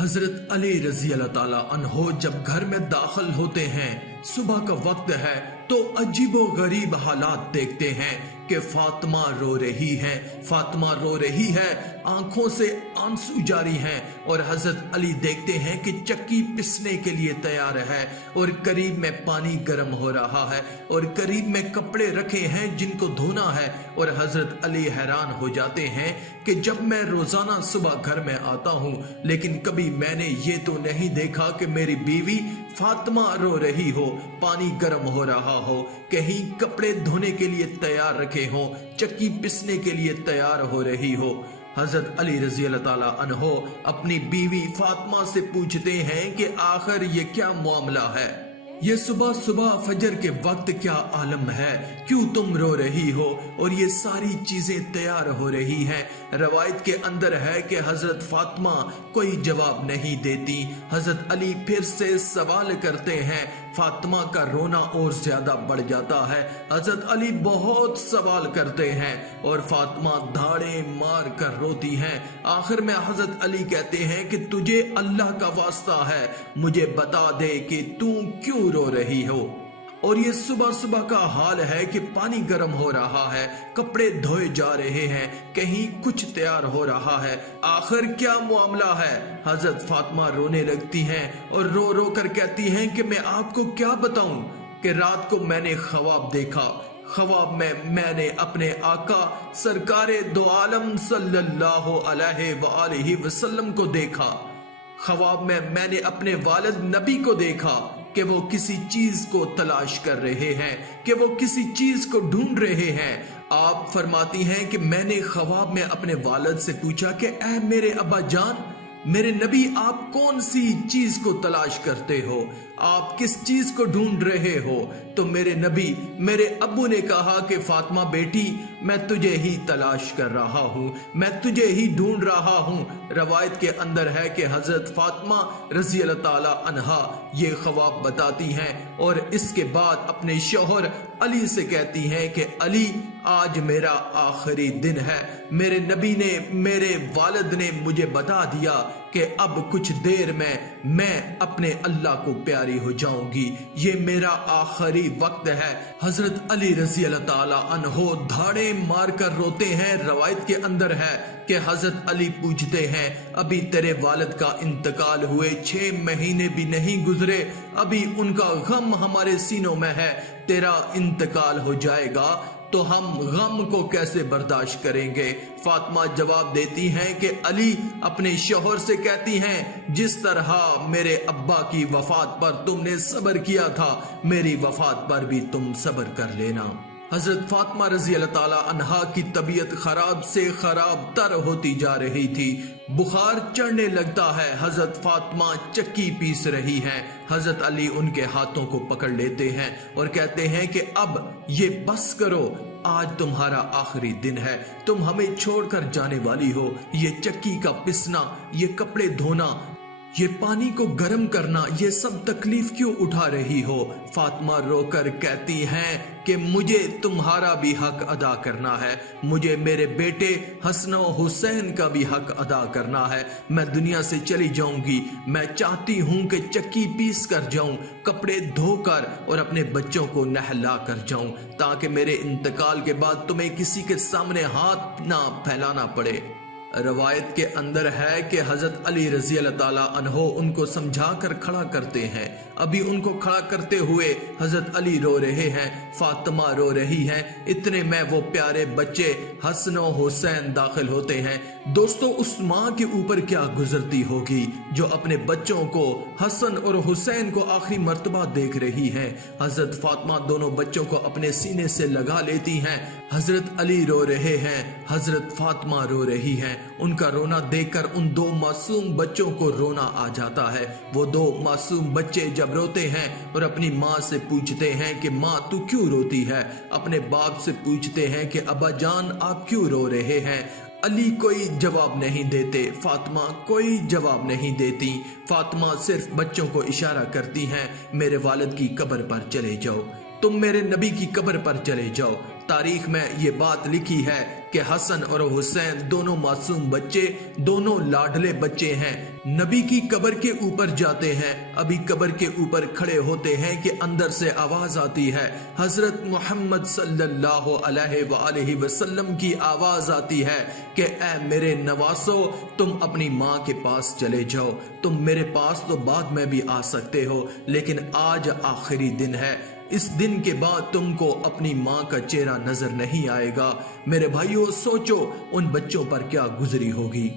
حضرت علی رضی اللہ تعالیٰ عنہ جب گھر میں داخل ہوتے ہیں، صبح کا وقت ہے تو عجیب و غریب حالات دیکھتے ہیں کہ فاطمہ رو رہی ہے، فاطمہ رو رہی ہے، آنکھوں سے آنسو جاری ہیں، اور حضرت علی دیکھتے ہیں کہ چکی پسنے کے لیے تیار ہے، اور قریب میں پانی گرم ہو رہا ہے، اور قریب میں کپڑے رکھے ہیں جن کو دھونا ہے، اور حضرت علی حیران ہو جاتے ہیں کہ جب میں روزانہ صبح گھر میں آتا ہوں لیکن کبھی میں نے یہ تو نہیں دیکھا کہ میری بیوی فاطمہ رو رہی ہو، پانی گرم ہو رہا ہو، کہیں کپڑے دھونے کے لیے تیار رکھے ہوں، چکی پسنے کے لیے تیار ہو رہی ہو۔ حضرت علی رضی اللہ تعالیٰ عنہ اپنی بیوی فاطمہ سے پوچھتے ہیں کہ آخر یہ کیا معاملہ ہے؟ یہ صبح صبح فجر کے وقت کیا عالم ہے؟ کیوں تم رو رہی ہو اور یہ ساری چیزیں تیار ہو رہی ہیں؟ روایت کے اندر ہے کہ حضرت فاطمہ کوئی جواب نہیں دیتی۔ حضرت علی پھر سے سوال کرتے ہیں، فاطمہ کا رونا اور زیادہ بڑھ جاتا ہے۔ حضرت علی بہت سوال کرتے ہیں اور فاطمہ دھاڑے مار کر روتی ہیں۔ آخر میں حضرت علی کہتے ہیں کہ تجھے اللہ کا واسطہ ہے، مجھے بتا دے کہ تو کیوں رو رہی ہو؟ اور یہ صبح صبح کا حال ہے کہ پانی گرم ہو رہا ہے، کپڑے دھوئے جا رہے ہیں، کہیں کچھ تیار ہو رہا ہے، آخر کیا معاملہ ہے؟ حضرت فاطمہ رونے لگتی ہیں اور رو رو کر کہتی ہیں کہ میں آپ کو کیا بتاؤں کہ رات کو میں نے خواب دیکھا۔ خواب میں نے اپنے آقا سرکار دو عالم صلی اللہ علیہ وآلہ وسلم کو دیکھا۔ خواب میں نے اپنے والد نبی کو دیکھا کہ وہ کسی چیز کو تلاش کر رہے ہیں، کہ وہ کسی چیز کو ڈھونڈ رہے ہیں۔ آپ فرماتی ہیں کہ میں نے خواب میں اپنے والد سے پوچھا کہ اے میرے ابا جان، میرے نبی، آپ کون سی چیز کو تلاش کرتے ہو؟ آپ کس چیز کو ڈھونڈ رہے ہو؟ تو میرے نبی، میرے ابو نے کہا کہ فاطمہ بیٹی، میں تجھے ہی تلاش کر رہا ہوں، میں تجھے ہی ڈھونڈ رہا ہوں۔ روایت کے اندر ہے کہ حضرت فاطمہ رضی اللہ تعالی عنہا یہ خواب بتاتی ہیں اور اس کے بعد اپنے شوہر علی سے کہتی ہیں کہ علی، آج میرا آخری دن ہے۔ میرے نبی نے، میرے والد نے مجھے بتا دیا کہ اب کچھ دیر میں اپنے اللہ کو پیاری ہو جاؤں گی، یہ میرا آخری وقت ہے۔ حضرت علی رضی اللہ تعالی عنہ دھاڑے مار کر روتے ہیں۔ روایت کے اندر ہے کہ حضرت علی پوچھتے ہیں، ابھی تیرے والد کا انتقال ہوئے 6 مہینے بھی نہیں گزرے، ابھی ان کا غم ہمارے سینوں میں ہے، تیرا انتقال ہو جائے گا تو ہم غم کو کیسے برداشت کریں گے؟ فاطمہ جواب دیتی ہیں کہ علی اپنے شوہر سے کہتی ہیں، جس طرح میرے ابا کی وفات پر تم نے صبر کیا تھا، میری وفات پر بھی تم صبر کر لینا۔ حضرت فاطمہ رضی اللہ تعالی عنہا کی طبیعت خراب سے خراب تر ہوتی جا رہی تھی، بخار چڑھنے لگتا ہے۔ حضرت فاطمہ چکی پیس رہی ہیں۔ حضرت علی ان کے ہاتھوں کو پکڑ لیتے ہیں اور کہتے ہیں کہ اب یہ بس کرو، آج تمہارا آخری دن ہے، تم ہمیں چھوڑ کر جانے والی ہو۔ یہ چکی کا پسنا، یہ کپڑے دھونا، یہ پانی کو گرم کرنا، یہ سب تکلیف کیوں اٹھا رہی ہو؟ فاطمہ رو کر کہتی ہیں کہ مجھے تمہارا بھی حق ادا کرنا ہے، مجھے میرے بیٹے حسن و حسین کا بھی حق ادا کرنا ہے۔ میں دنیا سے چلی جاؤں گی، میں چاہتی ہوں کہ چکی پیس کر جاؤں، کپڑے دھو کر اور اپنے بچوں کو نہلا کر جاؤں، تاکہ میرے انتقال کے بعد تمہیں کسی کے سامنے ہاتھ نہ پھیلانا پڑے۔ روایت کے اندر ہے کہ حضرت علی رضی اللہ تعالی عنہ ان کو سمجھا کر کھڑا کرتے ہیں۔ ابھی ان کو کھڑا کرتے ہوئے حضرت علی رو رہے ہیں، فاطمہ رو رہی ہیں، اتنے میں وہ پیارے بچے حسن و حسین داخل ہوتے ہیں۔ دوستو، اس ماں کے اوپر کیا گزرتی ہوگی جو اپنے بچوں کو، حسن اور حسین کو آخری مرتبہ دیکھ رہی ہے۔ حضرت فاطمہ دونوں بچوں کو اپنے سینے سے لگا لیتی ہیں۔ حضرت علی رو رہے ہیں، حضرت فاطمہ رو رہی ہیں۔ ان کا رونا دیکھ کر ان 2 معصوم بچوں کو رونا آ جاتا ہے۔ وہ 2 معصوم بچے جب روتے ہیں اور اپنی ماں سے پوچھتے ہیں کہ ماں تو کیوں روتی ہے، اپنے باپ سے پوچھتے ہیں کہ ابا جان آپ کیوں رو رہے ہیں؟ علی کوئی جواب نہیں دیتے، فاطمہ کوئی جواب نہیں دیتی۔ فاطمہ صرف بچوں کو اشارہ کرتی ہیں، میرے والد کی قبر پر چلے جاؤ، تم میرے نبی کی قبر پر چلے جاؤ۔ تاریخ میں یہ بات لکھی ہے کہ حسن اور حسین دونوں معصوم بچے، دونوں لاڈلے بچے ہیں۔ نبی کی قبر کے اوپر جاتے ہیں، ابھی قبر کے اوپر کھڑے ہوتے ہیں کہ اندر سے آواز آتی ہے، حضرت محمد صلی اللہ علیہ وآلہ وسلم کی آواز آتی ہے کہ اے میرے نواسو، تم اپنی ماں کے پاس چلے جاؤ، تم میرے پاس تو بعد میں بھی آ سکتے ہو، لیکن آج آخری دن ہے، اس دن کے بعد تم کو اپنی ماں کا چہرہ نظر نہیں آئے گا۔ میرے بھائیوں، سوچو ان بچوں پر کیا گزری ہوگی۔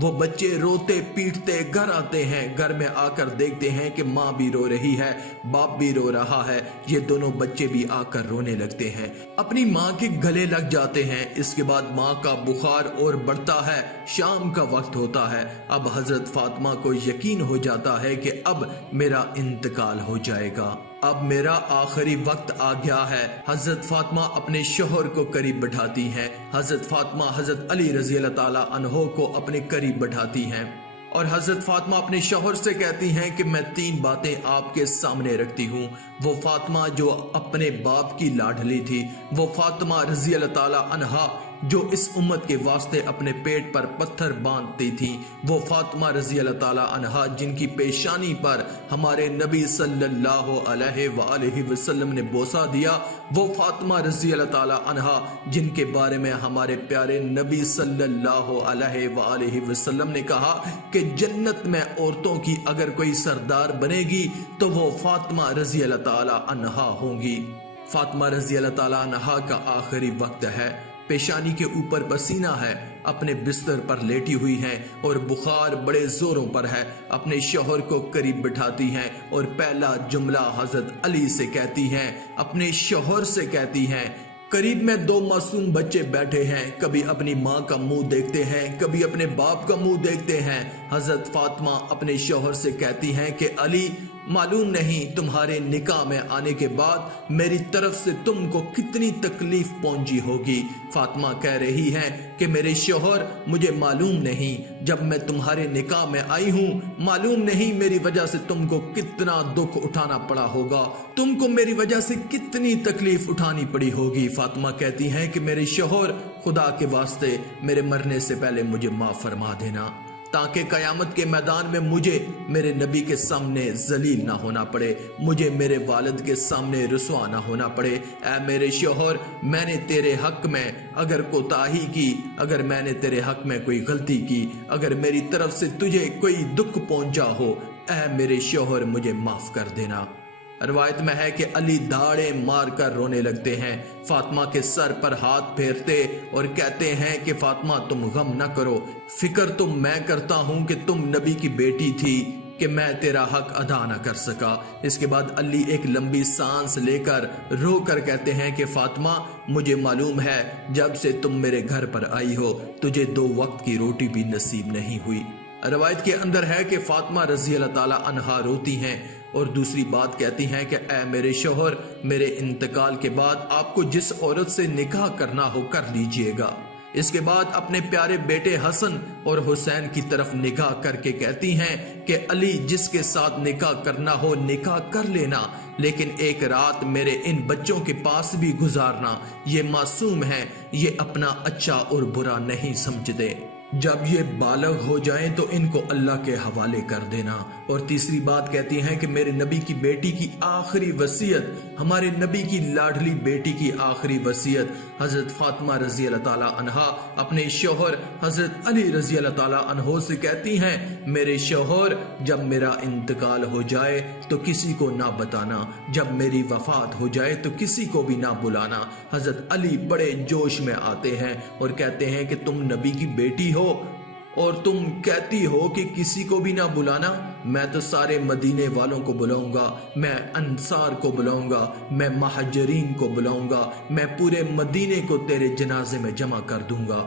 وہ بچے روتے پیٹتے گھر آتے ہیں، گھر میں آ کر دیکھتے ہیں کہ ماں بھی رو رہی ہے، باپ بھی رو رہا ہے، یہ دونوں بچے بھی آ کر رونے لگتے ہیں، اپنی ماں کے گلے لگ جاتے ہیں۔ اس کے بعد ماں کا بخار اور بڑھتا ہے، شام کا وقت ہوتا ہے، اب حضرت فاطمہ کو یقین ہو جاتا ہے کہ اب میرا انتقال ہو جائے گا، اب میرا آخری وقت آ گیا ہے۔ حضرت فاطمہ اپنے شوہر کو قریب بٹھاتی ہیں، حضرت فاطمہ حضرت علی رضی اللہ تعالیٰ عنہ کو اپنے قریب بٹھاتی ہیں، اور حضرت فاطمہ اپنے شوہر سے کہتی ہیں کہ میں 3 باتیں آپ کے سامنے رکھتی ہوں۔ وہ فاطمہ جو اپنے باپ کی لاڈلی تھی، وہ فاطمہ رضی اللہ تعالیٰ عنہا جو اس امت کے واسطے اپنے پیٹ پر پتھر باندھتی تھی، وہ فاطمہ رضی اللہ تعالیٰ عنہا جن کی پیشانی پر ہمارے نبی صلی اللہ علیہ وآلہ وسلم نے بوسہ دیا، وہ فاطمہ رضی اللہ تعالیٰ عنہا جن کے بارے میں ہمارے پیارے نبی صلی اللہ علیہ وآلہ وسلم نے کہا کہ جنت میں عورتوں کی اگر کوئی سردار بنے گی تو وہ فاطمہ رضی اللہ تعالیٰ عنہا ہوں گی۔ فاطمہ رضی اللہ تعالیٰ عنہا کا آخری وقت ہے، پیشانی کے اوپر پسینہ ہے، اپنے بستر پر لیٹی ہوئی ہیں اور بخار بڑے زوروں پر ہے، اپنے شوہر کو قریب بٹھاتی ہیں اور پہلا جملہ حضرت علی سے کہتی ہیں، اپنے شوہر سے کہتی ہیں۔ قریب میں 2 معصوم بچے بیٹھے ہیں، کبھی اپنی ماں کا منہ دیکھتے ہیں، کبھی اپنے باپ کا منہ دیکھتے ہیں۔ حضرت فاطمہ اپنے شوہر سے کہتی ہیں کہ علی، معلوم نہیں تمہارے نکاح میں آنے کے بعد میری طرف سے تم کو کتنی تکلیف پہنچی ہوگی۔ فاطمہ کہہ رہی ہے کہ میرے شوہر، مجھے معلوم نہیں جب میں تمہارے نکاح میں آئی ہوں، معلوم نہیں میری وجہ سے تم کو کتنا دکھ اٹھانا پڑا ہوگا، تم کو میری وجہ سے کتنی تکلیف اٹھانی پڑی ہوگی۔ فاطمہ کہتی ہیں کہ میرے شوہر، خدا کے واسطے میرے مرنے سے پہلے مجھے معاف فرما دینا، تاکہ قیامت کے میدان میں مجھے میرے نبی کے سامنے ذلیل نہ ہونا پڑے، مجھے میرے والد کے سامنے رسوا نہ ہونا پڑے۔ اے میرے شوہر، میں نے تیرے حق میں اگر کوتاہی کی، اگر میں نے تیرے حق میں کوئی غلطی کی، اگر میری طرف سے تجھے کوئی دکھ پہنچا ہو، اے میرے شوہر مجھے معاف کر دینا۔ روایت میں ہے کہ علی داڑے مار کر رونے لگتے ہیں، فاطمہ کے سر پر ہاتھ پھیرتے اور کہتے ہیں کہ فاطمہ تم غم نہ کرو، فکر تو میں کرتا ہوں کہ تم نبی کی بیٹی تھی کہ میں تیرا حق ادا نہ کر سکا۔ اس کے بعد علی ایک لمبی سانس لے کر رو کر کہتے ہیں کہ فاطمہ، مجھے معلوم ہے جب سے تم میرے گھر پر آئی ہو تجھے 2 وقت کی روٹی بھی نصیب نہیں ہوئی۔ روایت کے اندر ہے کہ فاطمہ رضی اللہ تعالیٰ عنہا روتی ہیں اور دوسری بات کہتی ہیں کہ اے میرے شوہر، میرے انتقال کے بعد آپ کو جس عورت سے نکاح کرنا ہو کر لیجئے گا۔ اس کے بعد اپنے پیارے بیٹے حسن اور حسین کی طرف نگاہ کر کے کہتی ہیں کہ علی، جس کے ساتھ نکاح کرنا ہو نکاح کر لینا، لیکن ایک رات میرے ان بچوں کے پاس بھی گزارنا، یہ معصوم ہیں، یہ اپنا اچھا اور برا نہیں سمجھتے، جب یہ بالغ ہو جائیں تو ان کو اللہ کے حوالے کر دینا۔ اور تیسری بات کہتی ہیں کہ میرے نبی کی بیٹی کی آخری وصیت، ہمارے نبی کی لاڈلی بیٹی کی آخری وصیت، حضرت فاطمہ رضی اللہ تعالیٰ عنہا اپنے شوہر حضرت علی رضی اللہ تعالیٰ عنہ سے کہتی ہیں، میرے شوہر، جب میرا انتقال ہو جائے تو کسی کو نہ بتانا، جب میری وفات ہو جائے تو کسی کو بھی نہ بلانا۔ حضرت علی بڑے جوش میں آتے ہیں اور کہتے ہیں کہ تم نبی کی بیٹی ہو اور تم کہتی ہو کہ کسی کو بھی نہ بلانا، میں تو سارے مدینے والوں کو بلاؤں گا، میں انصار کو بلاؤں گا، میں مہاجرین کو بلاؤں گا، میں پورے مدینے کو تیرے جنازے میں جمع کر دوں گا۔